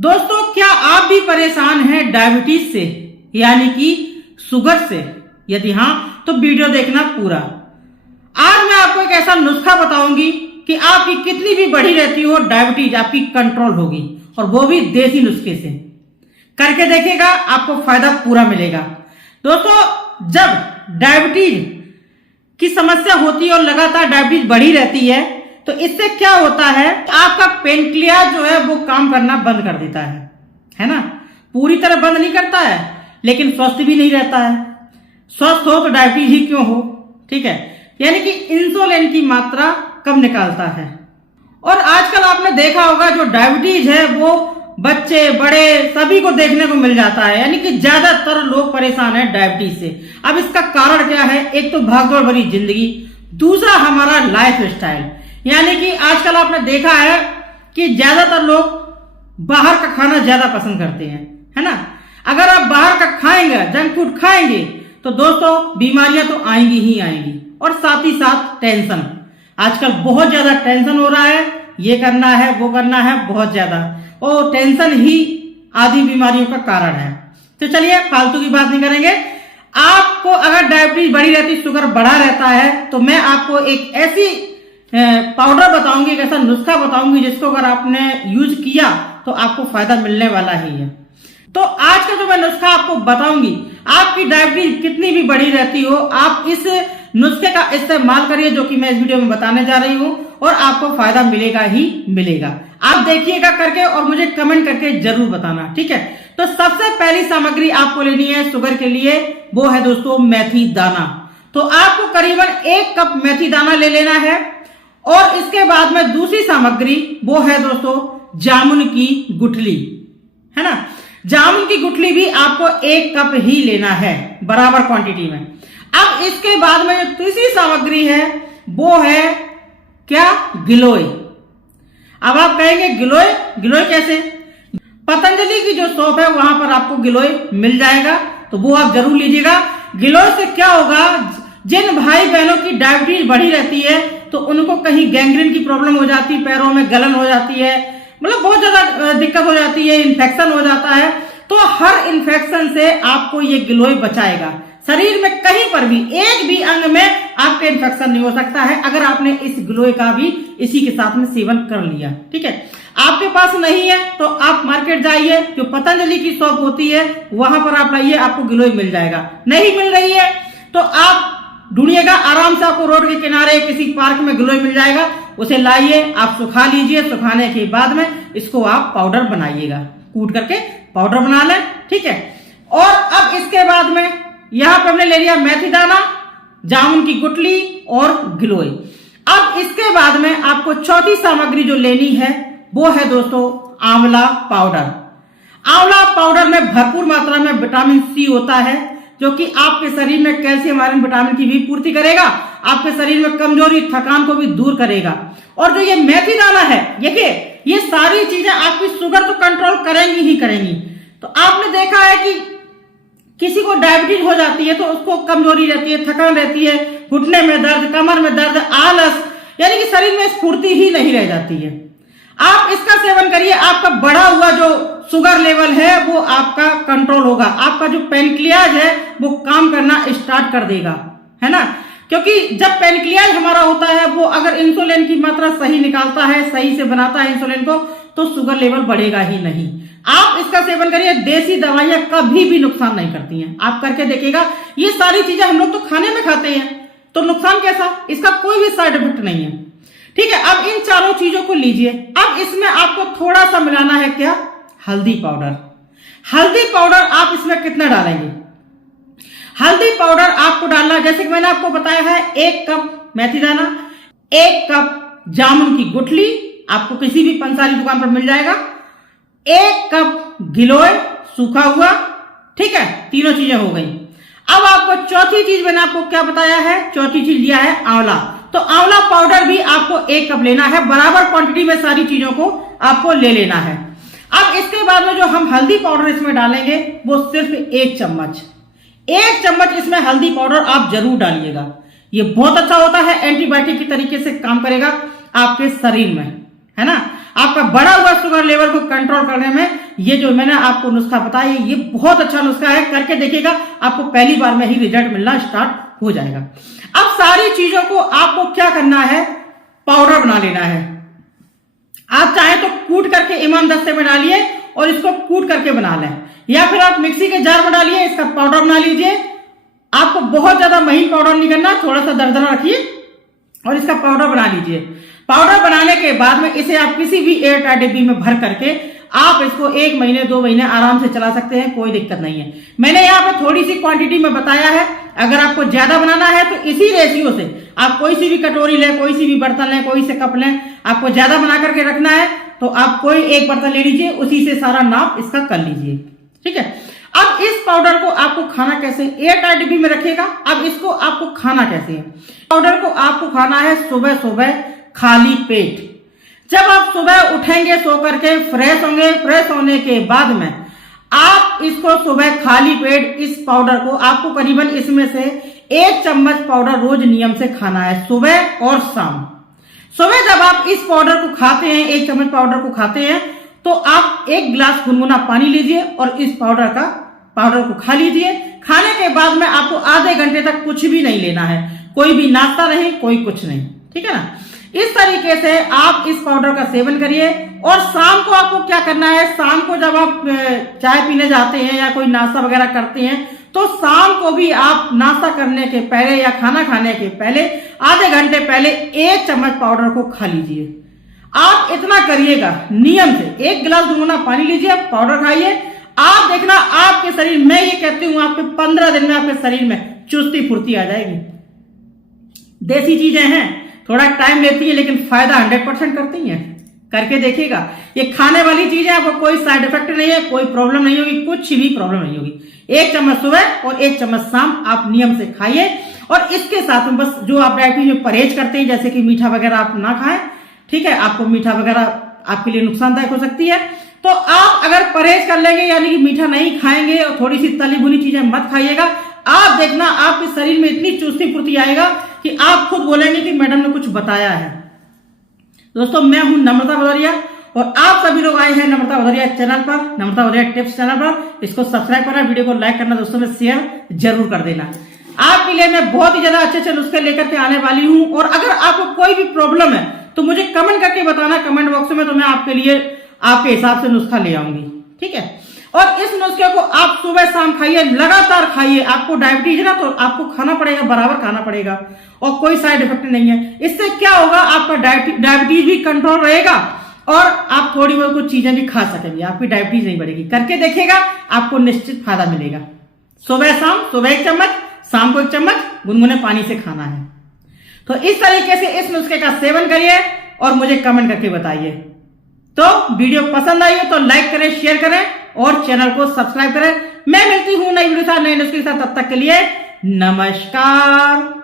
दोस्तों, क्या आप भी परेशान हैं डायबिटीज से यानी कि शुगर से? यदि हाँ तो वीडियो देखना पूरा। आज मैं आपको एक ऐसा नुस्खा बताऊंगी कि आपकी कितनी भी बढ़ी रहती हो डायबिटीज आपकी कंट्रोल होगी, और वो भी देसी नुस्खे से। करके देखिएगा, आपको फायदा पूरा मिलेगा। दोस्तों, जब डायबिटीज की समस्या होती है और लगातार डायबिटीज बढ़ी रहती है तो इससे क्या होता है, आपका पेनक्लियर जो है वो काम करना बंद कर देता है ना। पूरी तरह बंद नहीं करता है, लेकिन स्वस्थ भी नहीं रहता है। स्वस्थ हो तो डायबिटीज ही क्यों हो, ठीक है। यानी कि इंसुलिन की मात्रा कम निकालता है। और आजकल आपने देखा होगा जो डायबिटीज है वो बच्चे बड़े सभी को देखने को मिल जाता है, यानी कि ज्यादातर लोग परेशान है डायबिटीज से। अब इसका कारण क्या है? एक तो भागदौड़ भरी जिंदगी, दूसरा हमारा लाइफ स्टाइल। यानी कि आजकल आपने देखा है कि ज्यादातर लोग बाहर का खाना ज्यादा पसंद करते हैं, है ना। अगर आप बाहर का खाएंगे, जंक फूड खाएंगे, तो दोस्तों बीमारियां तो आएंगी ही आएंगी, और साथ ही साथ टेंशन। आजकल बहुत ज्यादा टेंशन हो रहा है, ये करना है वो करना है, बहुत ज्यादा, और टेंशन ही आदि बीमारियों का कारण है। तो चलिए फालतू की बात नहीं करेंगे। आपको अगर डायबिटीज बढ़ी रहती, शुगर बढ़ा रहता है, तो मैं आपको एक ऐसी पाउडर बताऊंगी, एक ऐसा नुस्खा बताऊंगी जिसको अगर आपने यूज किया तो आपको फायदा मिलने वाला ही है। तो आज का जो मैं नुस्खा आपको बताऊंगी, आपकी डायबिटीज कितनी भी बढ़ी रहती हो, आप इस नुस्खे का इस्तेमाल करिए जो कि मैं इस वीडियो में बताने जा रही हूं, और आपको फायदा मिलेगा ही मिलेगा। आप देखिएगा करके और मुझे कमेंट करके जरूर बताना, ठीक है। तो सबसे पहली सामग्री आपको लेनी है शुगर के लिए, वो है दोस्तों मेथी दाना। तो आपको करीबन 1 कप मेथी दाना ले लेना है। और इसके बाद में दूसरी सामग्री वो है दोस्तों जामुन की गुठली, है ना। जामुन की गुठली भी आपको 1 कप ही लेना है, बराबर क्वांटिटी में। अब इसके बाद में जो तीसरी सामग्री है वो है क्या? गिलोय। अब आप कहेंगे गिलोय, गिलोय कैसे? पतंजलि की जो शॉप है वहां पर आपको गिलोय मिल जाएगा, तो वो आप जरूर लीजिएगा। गिलोय से क्या होगा, जिन भाई बहनों की डायबिटीज बढ़ी रहती है तो उनको कहीं गैंग्रीन की प्रॉब्लम हो जाती है, पैरों में गलन हो जाती है, मतलब बहुत ज्यादा दिक्कत हो जाती है, इन्फेक्शन हो जाता है, तो हर इन्फेक्शन से आपको ये गिलोय बचाएगा। शरीर में कहीं पर भी एक भी अंग में आपके इन्फेक्शन नहीं हो सकता है अगर आपने इस गिलोय का भी इसी के साथ में सेवन कर लिया, ठीक है। आपके पास नहीं है तो आप मार्केट जाइए, जो पतंजलि की शॉप होती है वहां पर आप लाइए, आपको गिलोय मिल जाएगा। नहीं मिल रही है तो आप ढूंढिएगा, आराम से आपको रोड के किनारे किसी पार्क में गिलोय मिल जाएगा, उसे लाइए, आप सुखा लीजिए। सुखाने के बाद में इसको आप पाउडर बनाइएगा, कूट करके पाउडर बना लें, ठीक है। और अब इसके बाद में यहां पर हमने ले लिया मेथी दाना, जामुन की गुठली और गिलोय। अब इसके बाद में आपको चौथी सामग्री जो लेनी है वो है दोस्तों आंवला पाउडर। आंवला पाउडर में भरपूर मात्रा में विटामिन सी होता है, जो कि आपके शरीर में कैल्शियम आयरन विटामिन की भी पूर्ति करेगा, आपके शरीर में कमजोरी थकान को भी दूर करेगा। और जो ये मेथी दाना है, देखिए ये सारी चीजें आपकी शुगर तो कंट्रोल करेंगी ही करेंगी। तो आपने देखा है कि किसी को डायबिटीज हो जाती है तो उसको कमजोरी रहती है, थकान रहती है, घुटने में दर्द, कमर में दर्द, आलस, यानी कि शरीर में स्फूर्ति ही नहीं रह जाती है। आप इसका सेवन करिए, आपका बढ़ा हुआ जो शुगर लेवल है वो आपका कंट्रोल होगा, आपका जो पेनक्लियाज है वो काम करना स्टार्ट कर देगा, है ना। क्योंकि जब पेनक्लियाज हमारा होता है वो अगर इंसुलिन की मात्रा सही निकालता है, सही से बनाता है इंसुलिन को, तो शुगर लेवल बढ़ेगा ही नहीं। आप इसका सेवन करिए, देसी दवाइयां कभी भी नुकसान नहीं करती हैं, आप करके देखिएगा। ये सारी चीजें हम लोग तो खाने में खाते हैं, तो नुकसान कैसा, इसका कोई भी साइड इफेक्ट नहीं है, ठीक है। अब इन चारों चीजों को लीजिए। अब इसमें आपको थोड़ा सा मिलाना है क्या? हल्दी पाउडर। हल्दी पाउडर आप इसमें कितना डालेंगे? हल्दी पाउडर आपको डालना, जैसे कि मैंने आपको बताया है, 1 कप मेथी दाना, 1 कप जामुन की गुठली, आपको किसी भी पंसारी दुकान पर मिल जाएगा, 1 कप गिलोय सूखा हुआ, ठीक है। तीनों चीजें हो गई। अब आपको चौथी चीज मैंने आपको क्या बताया है? चौथी चीज लिया है आंवला। तो आंवला पाउडर भी आपको 1 कप लेना है, बराबर क्वांटिटी में सारी चीजों को आपको ले लेना है। अब इसके बाद में जो हम हल्दी पाउडर इसमें डालेंगे वो सिर्फ 1 चम्मच, 1 चम्मच इसमें हल्दी पाउडर आप जरूर डालिएगा। ये बहुत अच्छा होता है, एंटीबायोटिक की तरीके से काम करेगा आपके शरीर में, है ना। आपका बढ़ा हुआ शुगर लेवल को कंट्रोल करने में ये जो मैंने आपको नुस्खा बताया ये बहुत अच्छा नुस्खा है। करके देखिएगा, आपको पहली बार में ही रिजल्ट मिलना स्टार्ट हो जाएगा। अब सारी चीजों को आपको क्या करना है, पाउडर बना लेना है। आप चाहे तो कूट करके इमाम दस्ते में डालिए और इसको कूट करके बना लें, या फिर आप मिक्सी के जार में डालिए, इसका पाउडर बना लीजिए। आपको बहुत ज्यादा महीन पाउडर नहीं करना, थोड़ा सा दरदरा रखिए और इसका पाउडर बना लीजिए। पाउडर बनाने के बाद में इसे आप किसी भी एयर टाइट डिब्बी में भर करके आप इसको 1 महीने 2 महीने आराम से चला सकते हैं, कोई दिक्कत नहीं है। मैंने यहाँ पे थोड़ी सी क्वांटिटी में बताया है। अगर आपको ज्यादा बनाना है तो इसी रेशियो से आप कोई सी भी कटोरी लें, कोई सी भी बर्तन लें, कोई से कप लें। आपको ज्यादा बना करके रखना है तो आप कोई एक बर्तन ले लीजिए, उसी से सारा नाप इसका कर लीजिए, ठीक है। अब इस पाउडर को आपको खाना कैसे, एयर टाइट डिब्बी में रखिएगा। अब इसको आपको खाना कैसे है, पाउडर को आपको खाना है सुबह सुबह खाली पेट। जब आप सुबह उठेंगे सो करके, फ्रेश होंगे, फ्रेश होने के बाद में आप इसको सुबह खाली पेट इस पाउडर को आपको करीबन इसमें से 1 चम्मच पाउडर रोज नियम से खाना है, सुबह और शाम। सुबह जब आप इस पाउडर को खाते हैं, 1 चम्मच पाउडर को खाते हैं, तो आप 1 गिलास गुनगुना पानी लीजिए और इस पाउडर को खा लीजिए। खाने के बाद में आपको आधे घंटे तक कुछ भी नहीं लेना है, कोई भी नाश्ता नहीं, कोई कुछ नहीं, ठीक है ना। इस तरीके से आप इस पाउडर का सेवन करिए। और शाम को आपको क्या करना है, शाम को जब आप चाय पीने जाते हैं या कोई नाश्ता वगैरह करते हैं, तो शाम को भी आप नाश्ता करने के पहले या खाना खाने के पहले आधे घंटे पहले 1 चम्मच पाउडर को खा लीजिए। आप इतना करिएगा नियम से, 1 गिलास गुनगुना पानी लीजिए, पाउडर खाइए। आप देखना आपके शरीर, मैं ये कहती हूं आपके 15 दिन में आपके शरीर में चुस्ती फुर्ती आ जाएगी। देसी चीजें हैं, थोड़ा टाइम लेती है लेकिन फायदा 100% करती हैं। करके देखिएगा, ये खाने वाली चीज है, आपको कोई साइड इफेक्ट नहीं है, कोई प्रॉब्लम नहीं होगी, कुछ भी प्रॉब्लम नहीं होगी। 1 चम्मच सुबह और 1 चम्मच शाम आप नियम से खाइए। और इसके साथ में बस जो आप डायबिटीज में परहेज करते हैं, जैसे कि मीठा वगैरह आप ना खाएं, ठीक है। आपको मीठा वगैरह आपके लिए नुकसानदायक हो सकती है, तो आप अगर परहेज कर लेंगे यानी कि मीठा नहीं खाएंगे और थोड़ी सी तली भुनी चीजें मत खाइएगा, आप देखना आपके शरीर में इतनी चुस्ती फुर्ती आएगा कि आप खुद बोलेंगे कि मैडम ने कुछ बताया है। दोस्तों, मैं हूं नम्रता भदौरिया और आप सभी लोग आए हैं नम्रता भदौरिया चैनल पर, नम्रता भदौरिया टिप्स चैनल पर। इसको सब्सक्राइब करना, वीडियो को लाइक करना, दोस्तों में शेयर जरूर कर देना। आपके लिए मैं बहुत ही ज्यादा अच्छे नुस्खे लेकर के आने वाली हूं। और अगर आपको कोई भी प्रॉब्लम है तो मुझे कमेंट करके बताना कमेंट बॉक्स में, तो मैं आपके लिए आपके हिसाब से नुस्खा ले आऊंगी, ठीक है। और इस नुस्खे को आप सुबह शाम खाइए, लगातार खाइए। आपको डायबिटीज है ना, तो आपको खाना पड़ेगा, बराबर खाना पड़ेगा और कोई साइड इफेक्ट नहीं है। इससे क्या होगा, आपका डायबिटीज भी कंट्रोल रहेगा और आप थोड़ी बहुत कुछ चीजें भी खा सकेंगे, आपकी डायबिटीज नहीं बढ़ेगी। करके देखिएगा, आपको निश्चित फायदा मिलेगा। सुबह शाम, सुबह 1 चम्मच, शाम को 1 चम्मच गुनगुने पानी से खाना है। तो इस तरीके से इस नुस्खे का सेवन करिए और मुझे कमेंट करके बताइए। तो वीडियो पसंद आई हो तो लाइक करें, शेयर करें और चैनल को सब्सक्राइब करें। मैं मिलती हूं नई वीडियो के साथ, नए नुस्खे के साथ। तब तक के लिए नमस्कार।